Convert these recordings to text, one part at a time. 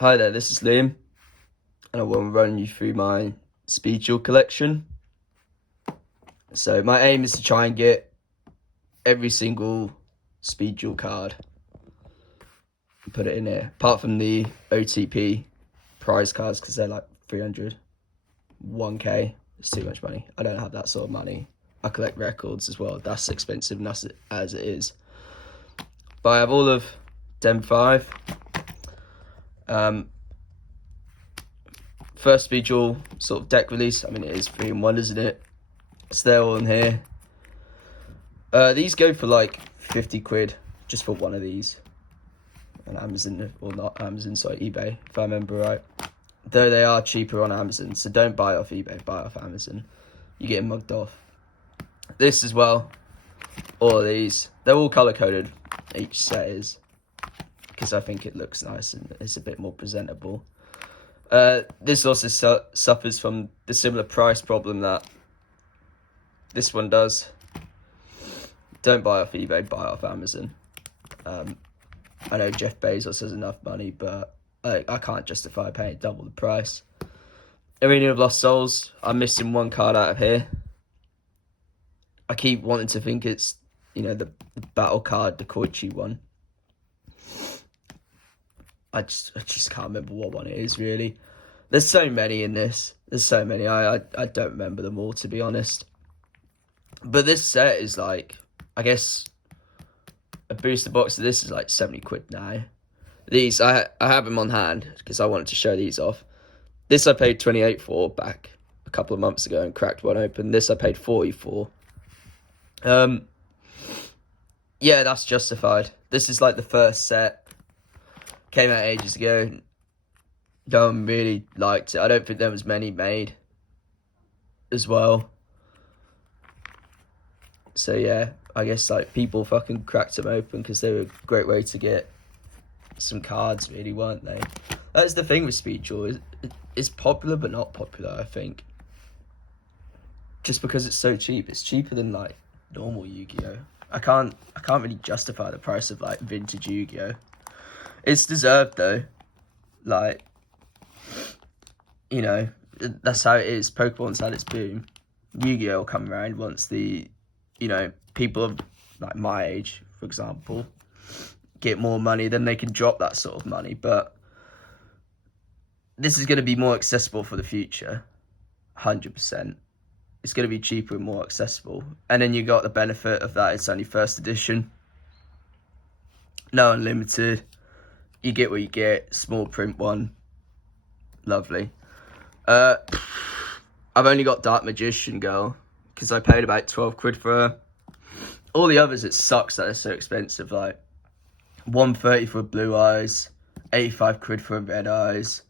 Hi there, this is Liam, and I want to run you through my speed jewel collection. So my aim is to try and get every single speed jewel card and put it in here, apart from the OTP prize cards because they're like 300, 1k. It's too much money. I don't have that sort of money. I collect records as well. That's expensive enough as it is. But I have all of Dem 5. First speed jewel sort of deck release. I mean, it is 3-in-1, isn't it? So they're all in here. These go for like 50 quid just for one of these on Amazon, or not Amazon, sorry, eBay, if I remember right. Though they are cheaper on Amazon, so don't buy it off eBay, buy it off Amazon. You're getting mugged off. This as well, all of these, they're all color coded, each set is, because I think it looks nice and it's a bit more presentable. This also suffers from the similar price problem that this one does. Don't buy off eBay, buy off Amazon. I know Jeff Bezos has enough money, but I can't justify paying double the price. Arena of Lost Souls, I'm missing one card out of here. I keep wanting to think it's, the battle card, the Koichi one. I just can't remember what one it is, really. There's so many in this. There's so many. I don't remember them all, to be honest. But this set is like, I guess, a booster box of this is like 70 quid now. These, I have them on hand because I wanted to show these off. This I paid 28 for back a couple of months ago and cracked one open. This I paid 40 for. Yeah, that's justified. This is like the first set. Came out ages ago. No one really liked it. I don't think there was many made as well. So yeah, I guess like people fucking cracked them open because they were a great way to get some cards, really, weren't they? That's the thing with Speed Jewel. It's popular but not popular, I think. Just because it's so cheap. It's cheaper than like normal Yu-Gi-Oh! I can't really justify the price of like vintage Yu-Gi-Oh! It's deserved though. Like, that's how it is. Pokemon's had its boom. Yu-Gi-Oh! Will come around once the, people of like my age, for example, get more money, then they can drop that sort of money. But this is going to be more accessible for the future, 100%. It's going to be cheaper and more accessible. And then you got the benefit of that. It's only first edition. No unlimited. You get what you get. Small print one. Lovely. I've only got Dark Magician Girl because I paid about 12 quid for her. All the others, it sucks that they're so expensive. Like 130 for Blue Eyes, 85 quid for Red Eyes.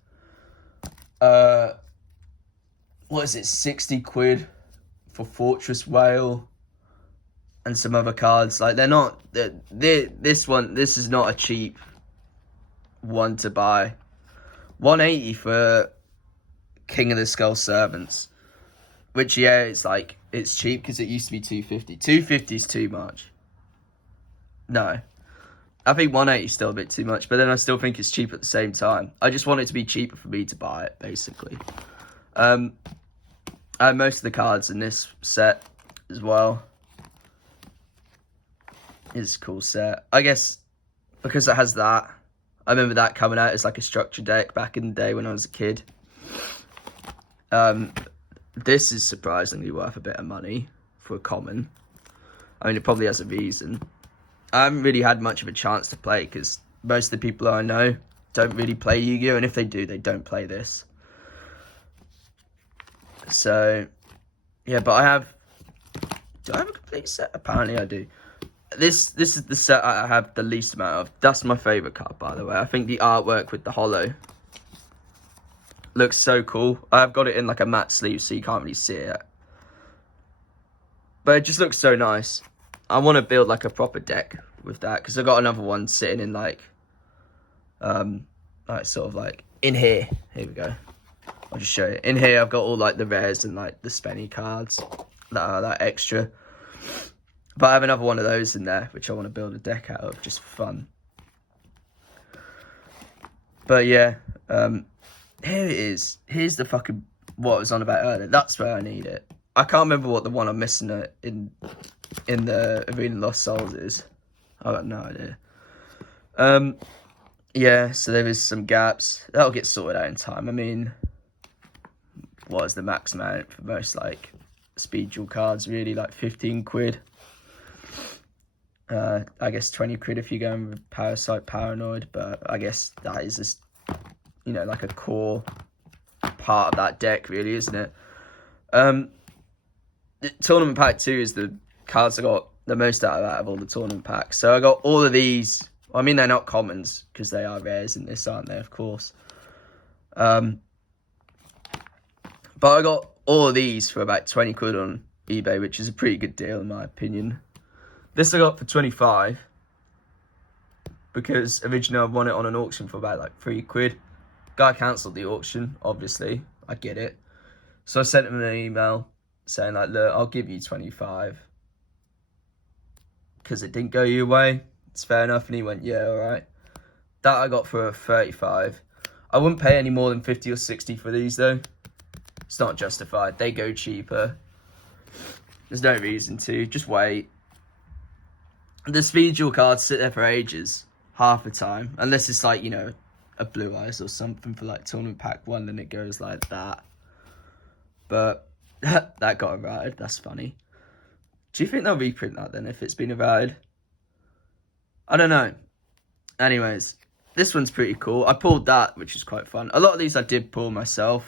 What is it? 60 quid for Fortress Whale and some other cards. Like this is not a cheap one to buy. 180 for King of the Skull Servants, which it's cheap because it used to be 250. 250 is too much. No, I think 180 is still a bit too much, but then I still think it's cheap at the same time. I just want it to be cheaper for me to buy it, basically. I have most of the cards in this set as well. It's a cool set. I guess because it has that. I remember that coming out as like a structure deck back in the day when I was a kid. This is surprisingly worth a bit of money for a common. I mean, it probably has a reason. I haven't really had much of a chance to play because most of the people I know don't really play Yu-Gi-Oh! And if they do, they don't play this. So, yeah, but do I have a complete set? Apparently I do. This is the set I have the least amount of. That's my favourite card, by the way. I think the artwork with the holo looks so cool. I've got it in like a matte sleeve, so you can't really see it. But it just looks so nice. I want to build like a proper deck with that, because I've got another one sitting in like sort of like in here. Here we go. I'll just show you. In here, I've got all like the rares and like the spenny cards that are like extra. But I have another one of those in there, which I want to build a deck out of just for fun. But yeah, Here it is. Here's the fucking what I was on about earlier. That's where I need it. I can't remember what the one I'm missing in the Arena Lost Souls is. I got no idea. Yeah, so there is some gaps. That'll get sorted out in time. I mean, what is the max amount for most, like, speed duel cards, really? Like, 15 quid. I guess 20 quid if you're going with Parasite Paranoid, but I guess that is just, you know, like a core part of that deck, really, isn't it? The Tournament Pack 2 is the cards I got the most out of all the tournament packs. So I got all of these. I mean, they're not commons because they are rares in this, aren't they? Of course. But I got all of these for about 20 quid on eBay, which is a pretty good deal in my opinion. This I got for 25 because originally I won it on an auction for about like 3 quid. Guy cancelled the auction, obviously. I get it. So I sent him an email saying like, look, I'll give you 25 because it didn't go your way. It's fair enough. And he went, yeah, all right. That I got for 35. I wouldn't pay any more than 50 or 60 for these though. It's not justified. They go cheaper. There's no reason to. Just wait. The speed duel cards sit there for ages. Half the time. Unless it's like, you know, a Blue Eyes or something for like Tournament Pack 1, then it goes like that. But that got errated. That's funny. Do you think they'll reprint that then if it's been errated? I don't know. Anyways, this one's pretty cool. I pulled that, which is quite fun. A lot of these I did pull myself.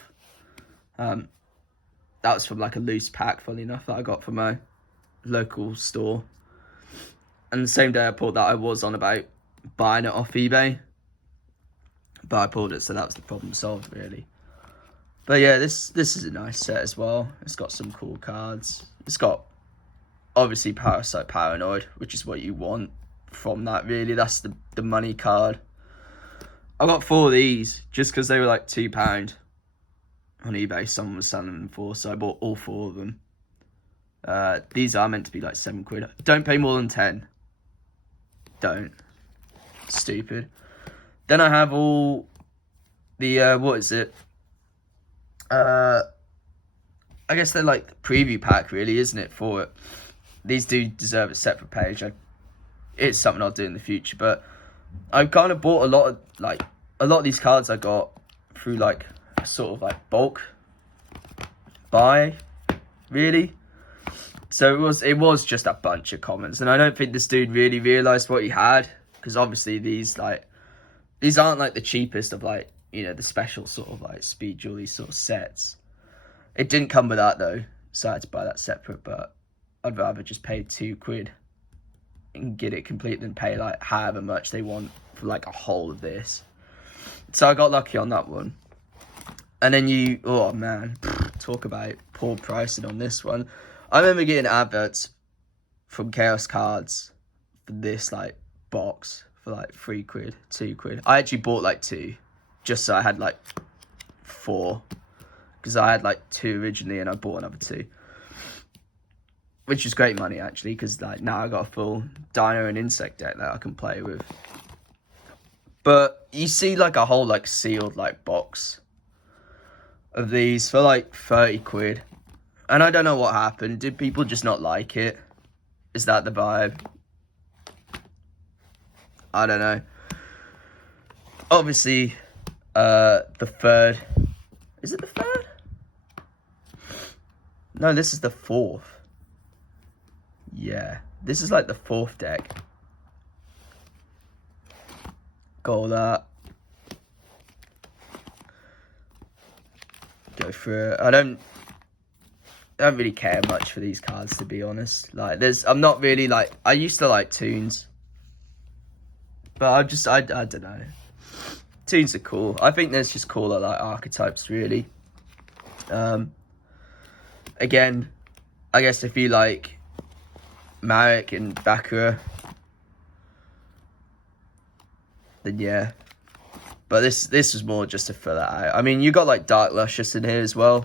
That was from like a loose pack, funny enough, that I got from my local store. And the same day I pulled that, I was on about buying it off eBay. But I pulled it, so that was the problem solved, really. But yeah, this is a nice set as well. It's got some cool cards. It's got, obviously, Parasite Paranoid, which is what you want from that, really. That's the money card. I got 4 of these just because they were like £2 on eBay. Someone was selling them for, so I bought all 4 of them. These are meant to be like 7 quid. Don't pay more than 10. Don't. Stupid. Then I have all the, what is it? I guess they're like the preview pack, really, isn't it, for it? These do deserve a separate page. It's something I'll do in the future, but I've kind of bought a lot of these cards I got through like a sort of like bulk buy, really. So it was just a bunch of commons, and I don't think this dude really realised what he had, because obviously these aren't like the cheapest of like, you know, the special sort of like speed duel, these sort of sets. It didn't come with that though, so I had to buy that separate, but I'd rather just pay 2 quid and get it complete than pay like however much they want for like a whole of this. So I got lucky on that one. And then oh man, talk about poor pricing on this one. I remember getting adverts from Chaos Cards for this like box for like 3 quid, 2 quid. I actually bought like 2 just so I had like 4, because I had like 2 originally and I bought another 2. Which is great money, actually, because like now I got a full Dino and Insect deck that I can play with. But you see like a whole like sealed like box of these for like 30 quid. And I don't know what happened. Did people just not like it? Is that the vibe? I don't know. Obviously, the third. Is it the third? No, this is the 4th. Yeah, this is like the 4th deck. Got all that. Go through it. I don't really care much for these cards, to be honest. Like, I'm not really like, I used to like Toons, but I don't know. Toons are cool. I think there's just cooler like archetypes, really. Again, I guess if you like Marek and Bakura, then yeah. But this was more just to fill that out. I mean, you got like Dark Luscious in here as well,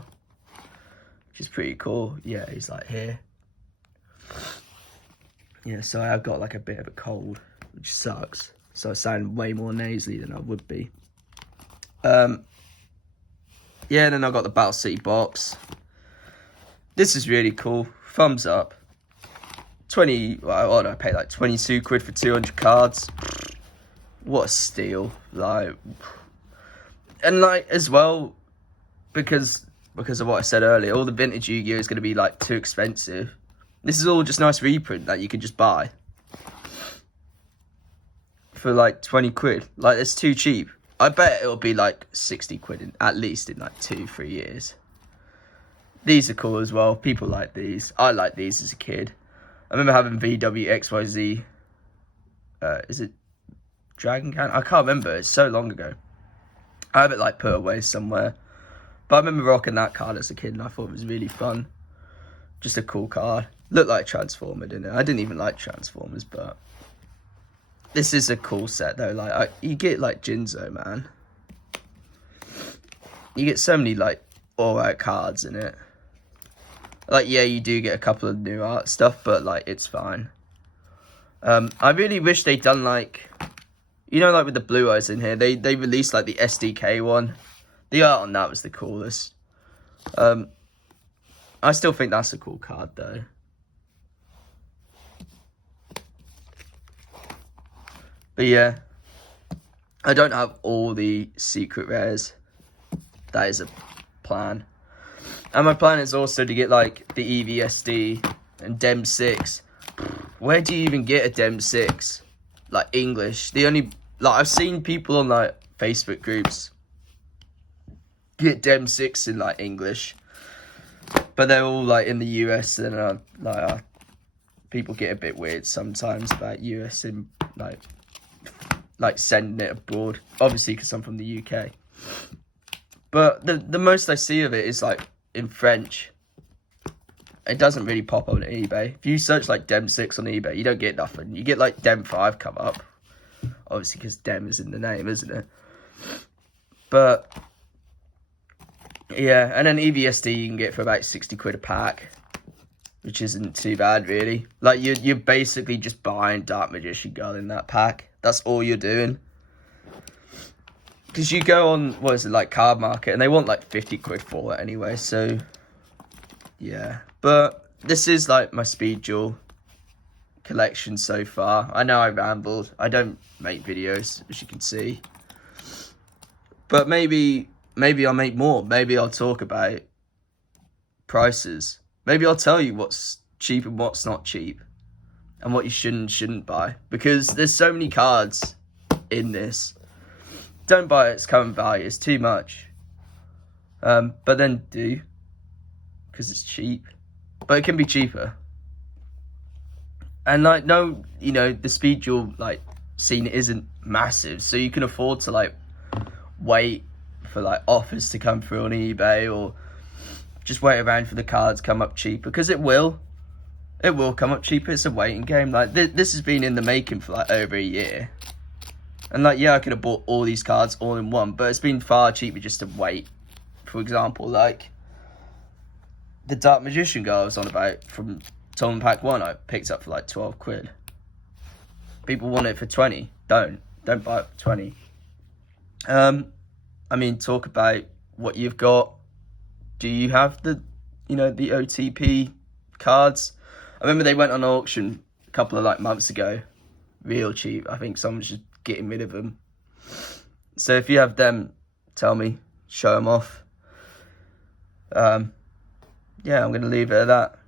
which is pretty cool. Yeah, he's like here. Yeah, so I've got like a bit of a cold, which sucks. So I sound way more nasally than I would be. Yeah, then I got the Battle City box. This is really cool. Thumbs up. 20, what did I pay? Like 22 quid for 200 cards. What a steal. Like, and like as well, because of what I said earlier, all the vintage Yu-Gi-Oh is going to be like too expensive. This is all just nice reprint that you can just buy for like 20 quid. Like, it's too cheap. I bet it'll be like 60 quid at least in like 2-3 years. These are cool as well. People like these. I like these as a kid. I remember having VWXYZ. Is it Dragon Can? I can't remember. It's so long ago. I have it like put away somewhere. But I remember rocking that card as a kid and I thought it was really fun. Just a cool card. Looked like Transformer, didn't it? I didn't even like Transformers, but this is a cool set though. Like, you get like Jinzo, man. You get so many like alright cards in it. Like, yeah, you do get a couple of new art stuff, but like it's fine. I really wish they'd done like, you know, like with the Blue Eyes in here, they released like the SDK one. The art on that was the coolest. I still think that's a cool card though. But yeah, I don't have all the secret rares. That is a plan. And my plan is also to get like the EVSD and Dem 6. Where do you even get a Dem 6? Like English. The only, like, I've seen people on like Facebook groups get Dem 6 in like English. But they're all like in the US, and people get a bit weird sometimes about US and like sending it abroad. Obviously, because I'm from the UK. But the most I see of it is like in French. It doesn't really pop on eBay. If you search like Dem 6 on eBay, you don't get nothing. You get like Dem 5 come up. Obviously, because Dem is in the name, isn't it? But yeah, and then EVSD you can get for about 60 quid a pack, which isn't too bad really. Like, you're basically just buying Dark Magician Girl in that pack. That's all you're doing. Because you go on, what is it, like Card Market, and they want like 50 quid for it anyway, so yeah. But this is like my Speed Duel collection so far. I know I rambled. I don't make videos, as you can see. But maybe I'll make more. Maybe I'll talk about prices. Maybe I'll tell you what's cheap and what's not cheap, and what you shouldn't buy. Because there's so many cards in this. Don't buy its current value. It's too much. But then do, because it's cheap. But it can be cheaper. And like, no, you know, the Speed Duel like scene isn't massive, so you can afford to like wait for like offers to come through on eBay, or just wait around for the cards to come up cheaper, because it will come up cheaper. It's a waiting game. Like, this has been in the making for like over a year, and like, yeah, I could have bought all these cards all in one, but it's been far cheaper just to wait. For example, like the Dark Magician Girl I was on about from Tournament Pack 1, I picked up for like 12 quid. People want it for 20. Don't buy it for 20. I mean, talk about what you've got. Do you have the OTP cards? I remember they went on auction a couple of like months ago, real cheap. I think someone's just getting rid of them. So if you have them, tell me, show them off. Yeah, I'm going to leave it at that.